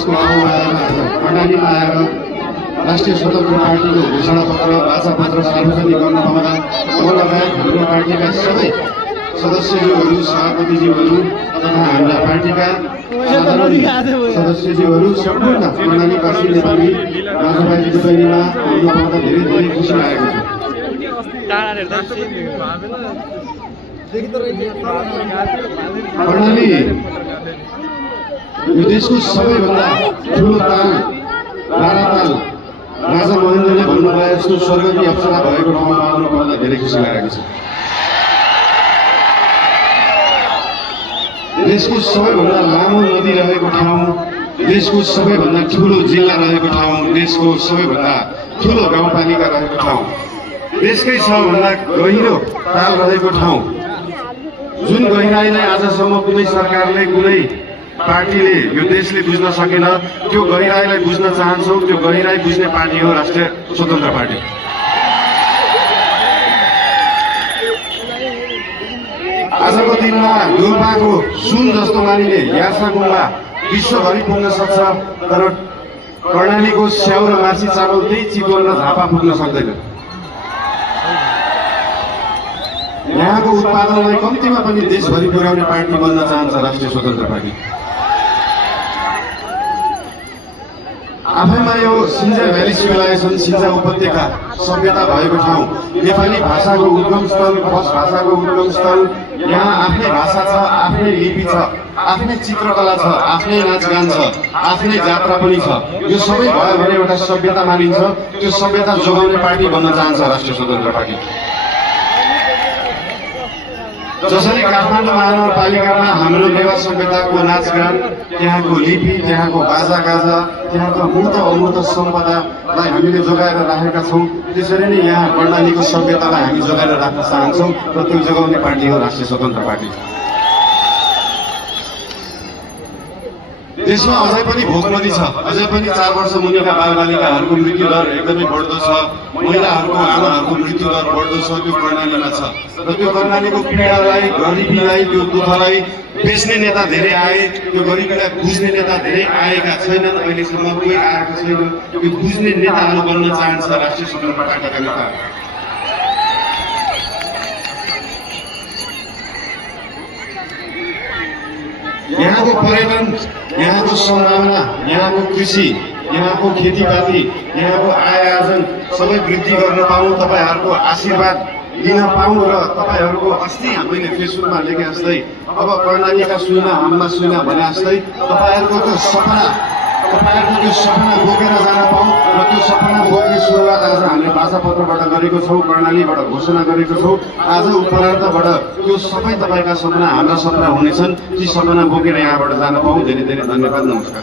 समाजको अगुवाईमा आज कर्णालीमा आएर राष्ट्रिय स्वतन्त्र पार्टीको घोषणापत्र वाचापत्र सार्वजनिक गर्न पाउँदा म लगायत हाम्रो पार्टीका सबै सदस्यज्यूहरू सभापतिज्यूहरू तथा हाम्रा पार्टीका साधारण सदस्यज्यूहरू सम्पूर्ण कर्णालीवासी नेपाली दाजुभाइ दिदीबहिनीमा आउन पाउँदा धेरै धेरै खुसी लागेको छ। कर्णाली यो देशको सबैभन्दा ठुलो ताल राणाताल राजा महेन्द्रले भन्नुभयो जस्तो स्वर्गीय अप्सरा भएको ठाउँमा आउन पाउँदा धेरै खुसी लागेको छ। देशको सबैभन्दा लामो नदी रहेको ठाउँ, देशको सबैभन्दा ठुलो जिल्ला रहेको ठाउँ, देशको सबैभन्दा ठुलो गाउँपालिका रहेको ठाउँ, देशकै सबभन्दा गहिरो ताल रहेको ठाउँ, जुन गहिराईलाई आजसम्म कुनै सरकारले कुनै पार्टीले यो देशले बुझ्न सकेन, त्यो गहिराईलाई बुझ्न चाहन्छौँ। त्यो गहिराई बुझ्ने पार्टी हो राष्ट्रिय स्वतन्त्र पार्टी। आजको दिनमा डोल्पाको सुन जस्तो मानिने यासा गुम्बा विश्वभरि पुग्न सक्छ, तर कर्णालीको स्याउ र माछी चामल त्यही चितवन र झापा पुग्न सक्दैन। यहाँको उत्पादनलाई कम्तीमा पनि देशभरि पुर्याउने पार्टी बन्न चाहन्छ राष्ट्रिय स्वतन्त्र पार्टी। आफैमा यो सिन्जा भ्याली सिभिलाइजेसन, सिन्जा उपत्यका सभ्यता भएको ठाउँ, नेपाली भाषाको उद्गम स्थल, खस भाषाको उद्गम स्थल। यहाँ आफ्नै भाषा छ, आफ्नै लिपि छ, आफ्नै चित्रकला छ, आफ्नै नाचगान छ, आफ्नै जात्रा पनि छ। यो सबै भयो भने एउटा सभ्यता मानिन्छ। त्यो सभ्यता जोगाउने पार्टी बन्न चाहन्छ राष्ट्रिय स्वतन्त्र पार्टी। जसरी काठमाडौँ महानगरपालिकामा हाम्रो नेवार सभ्यताको नाचगान, त्यहाँको लिपि, त्यहाँको बाजागाजा, त्यहाँको मूर्त अमूर्त सम्पदालाई हामीले जोगाएर राखेका छौँ, त्यसरी नै यहाँ कर्णालीको सभ्यतालाई हामी जोगाएर राख्न चाहन्छौँ र त्यो जोगाउने पार्टी हो राष्ट्रिय स्वतन्त्र पार्टी। देशमा अझै पनि भोकमरी छ, अझै पनि 4 वर्ष मुनिका बालबालिकाहरूको मृत्यु दर एकदमै बढ्दो छ, महिलाहरूको आमाहरूको मृत्यु दर बढ्दो छ। त्यो कर्णालीमा छ र त्यो कर्णालीको पीडालाई, गरिबीलाई, त्यो दुःखलाई बेच्ने नेता धेरै आए, त्यो गरिबीलाई बुझ्ने नेता धेरै आएका छैनन्। अहिलेसम्म कोही आएको छैन। त्यो बुझ्ने नेताहरू बन्न चाहन्छ राष्ट्रिय स्वतन्त्र पार्टीका नेता। यहाँको पर्यटन, यहाँको सम्भावना, यहाँको कृषि, यहाँको खेतीपाती, यहाँको आय आर्जन सबै वृद्धि गर्न पाऊँ, तपाईँहरूको आशीर्वाद लिन पाऊँ र तपाईँहरूको अस्ति मैले फेसबुकमा लेखे जस्तै अब कर्णालीका सुइना हाममा सुइना भने जस्तै तपाईँहरूको त्यो सपना बोकेर जान पाऊँ र त्यो सपना बोक्ने सुरुवात आज हामीले वाचापत्रबाट गरेको छौँ, कर्णालीबाट घोषणा गरेको छौँ। आज उपरान्तबाट त्यो सबै तपाईँका सपना हाम्रा सपना हुनेछन्। ती सपना बोकेर यहाँबाट जान पाऊँ। धेरै धेरै धन्यवाद। नमस्कार।